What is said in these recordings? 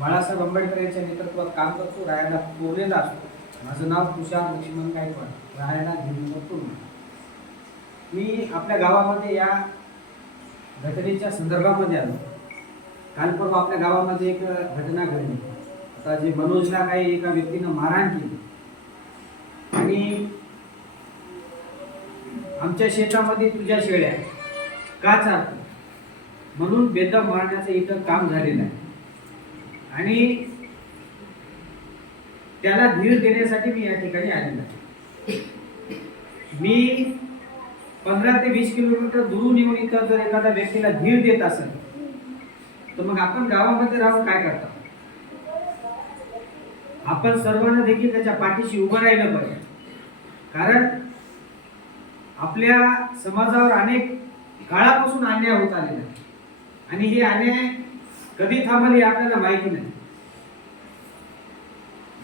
बाळासाहेब आंबेडकर यांच्या नेतृत्वात काम करतो राहायला पोरेला असतो. माझं नाव तुषार लक्ष्मण गायकवाड. राहायला धिंड पूर्ण मी आपल्या गावामध्ये या घटनेच्या संदर्भामध्ये आलो. काल परवा आपल्या गावामध्ये एक घटना घडली. आता जे मनोजला काही एका व्यक्तीनं मारहाण केली. आणि आमच्या शेतामध्ये तुझ्या शेळ्या का चालतो म्हणून बेदम मारण्याचं इथं काम झालेलं आहे. आणि त्याला धीर देण्यासाठी मी या ठिकाणी आलेलो आहे. मी पंधरा ते वीस किलोमीटर दुरून येऊन इथं जर एखाद्या व्यक्तीला धीर देत असेल तर मग आपण गावामध्ये राहून काय करतो? आपण सर्वांना देखील त्याच्या पाठीशी उभं राहिलं पाहिजे. कारण आपल्या समाजावर अनेक काळापासून अन्याय होत आलेला आहे आणि हे अन्याय कधी थांबले हे आपल्याला माहिती नाही.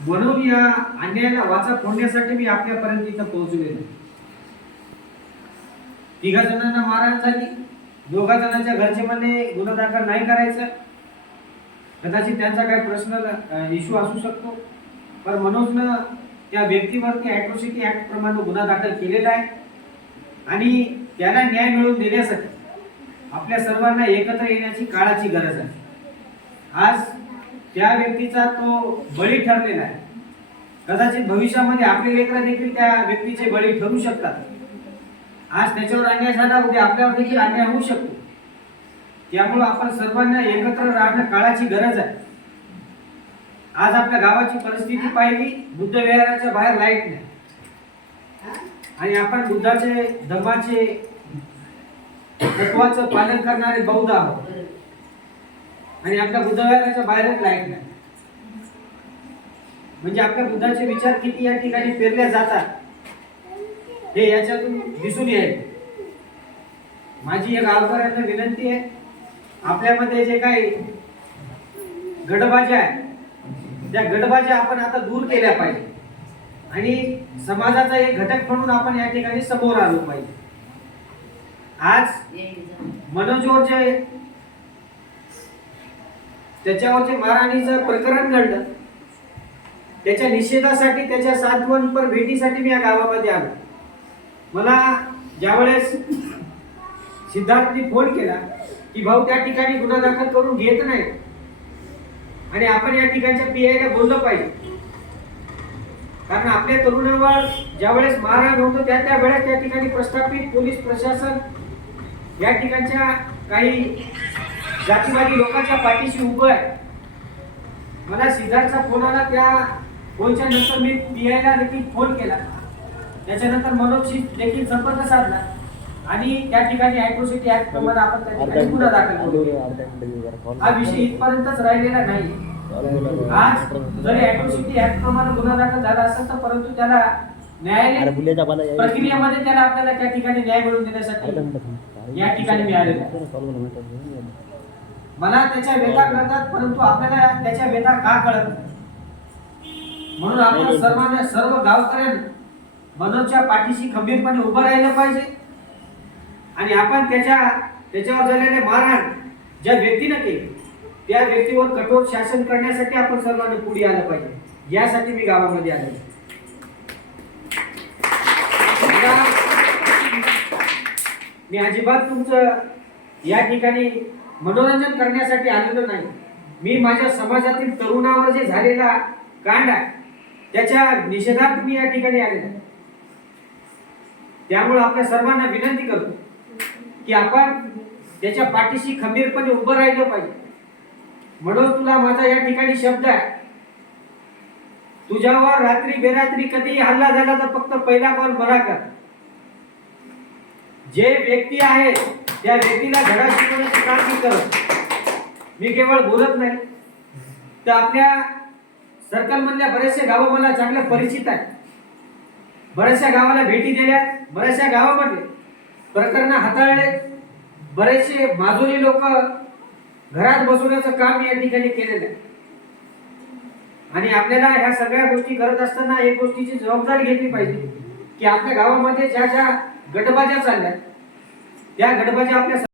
म्हणून या अन्यायाला वाचा फोडण्यासाठी मी आपल्यापर्यंत इथं पोहोचलेलो तिघा जणांना मारहाण झाली. दोघा जणांच्या घरचे म्हणे गुन्हा दाखल नाही करायचं. कदाचित त्यांचा काही पर्सनल इश्यू असू शकतो. पण मनोजनं त्या व्यक्तीवरती ॲट्रॉसिटी ऍक्ट प्रमाणे गुन्हा दाखल केलेला आहे. आणि त्याला न्याय मिळवून देण्यासाठी आपल्या सर्वांना एकत्र येण्याची काळाची गरज आहे. आज त्या व्यक्तीचा तो बळी ठरलेला आहे. कदाचित भविष्यामध्ये आपले लेकरं देखील त्या व्यक्तीचे बळी ठरू शकतात. आज त्याच्यावर अन्याय झाला उद्या आपल्यावर देखील अन्याय होऊ शकतो. त्यामुळं आपण सर्वांना एकत्र राहणं काळाची गरज आहे. आज आपल्या गावाची परिस्थिती पाहिली बुद्ध विहाराच्या बाहेर लाइट नाही. आणि आपण बुद्धाचे धर्माचे तत्वाचं पालन करणारे बौद्ध आहोत. आणि आपल्या बुद्धविहाराच्या बाहेरच लाइट नाही. म्हणजे आपल्या बुद्धाचे विचार किती या ठिकाणी पेरले जातात हे याच्यातून दिसून येईल. माझी एक गावकऱ्यांना विनंती आहे आपल्यामध्ये जे काही गडबाज्या आहे त्या गडबाज्या आपण आता दूर केल्या पाहिजे. आणि समाजाचा एक घटक म्हणून आपण या ठिकाणी समोर आलो पाहिजे. आज मनोजोर जे त्याच्यावरती महाराणीचं प्रकरण घडलं. त्याच्या निषेधासाठी त्याच्या सातवनपर भेटीसाठी मी या गावामध्ये आलो. मला ज्यावेळेस सिद्धार्थने फोन केला की भाऊ त्या ठिकाणी गुन्हा दाखल करून घेत नाही. आणि आपण या ठिकाणच्या पी आयला बोललं पाहिजे. कारण आपल्या तरुणावर ज्यावेळेस मारहाण होतो त्या त्या वेळेस त्या ठिकाणी प्रस्थापित पोलीस प्रशासन या ठिकाणच्या काही जातीवादी लोकांच्या पाठीशी उभं आहे. मला सिद्धार्थचा फोन आला त्या फोनच्या नंतर मी पीआयला देखील फोन केला. त्याच्यानंतर मनोजशी देखील संपर्क साधला. आणि त्या ठिकाणी ॲट्रोसिटी ऍक्ट प्रमाणे आपण त्या ठिकाणी गुन्हा दाखल केला. हा विषय इथपर्यंतच राहिलेला नाही. आज जरी ॲट्रोसिटी ऍक्ट प्रमाणे गुन्हा दाखल झाला असेल तर परंतु त्याला न्यायालय प्रक्रियेमध्ये त्याला आपल्याला त्या ठिकाणी न्याय मिळवून देण्यासाठी या ठिकाणी मिळालेलं. मला त्याच्या व्यथा कळतात परंतु आपल्याला त्याच्या व्यथा का कळत नाही? म्हणून आपण सर्वांना सर्व गावकऱ्यांना मनोजच्या पाठीशी खंबीरपणे उभं राहिलं पाहिजे. आणि आपण त्याच्या त्याच्यावर झालेले मारहाण ज्या व्यक्तीनं केली त्या व्यक्तीवर कठोर शासन करण्यासाठी आपण सर्वांना पुढे आलं पाहिजे. यासाठी मी गावामध्ये आलो. मी अजिबात तुमचं या ठिकाणी मनोरंजन करण्यासाठी आलेलो नाही. मी माझ्या समाजातील तरुणावर जे झालेला कांड आहे त्याच्या निषेधात मी या ठिकाणी आलेलो आहे. त्यामुळे आपल्या सर्वांना विनंती करतो की आपण त्याच्या पाठीशी खंबीरपणे उभं राहिलं पाहिजे. म्हणून तुला माझा या ठिकाणी शब्द आहे. तुझ्यावर रात्री बेरात्री कधीही हल्ला झाला तर फक्त पहिला कॉल बरा कर जे व्यक्ती आहे त्या व्यक्तीला धडा शिकवण्याचं काम मी करत मी केवळ बोलत नाही. तर आपल्या सर्कलमधल्या बऱ्याचशा गाव गावं मला चांगलं परिचित आहे बऱ्याचशा गावाला भेटी दिल्या बऱ्याचशा गावामध्ये प्रकरण हाताळले बरेचसे माजुरी लोक घरात बसवण्याचं काम या ठिकाणी केलेलं आहे. आणि आपल्याला ह्या सगळ्या गोष्टी करत असताना एक गोष्टीची जबाबदारी घेतली पाहिजे की आपल्या गावामध्ये ज्या ज्या गटबाज्या चालल्या या गटबाजी आपल्या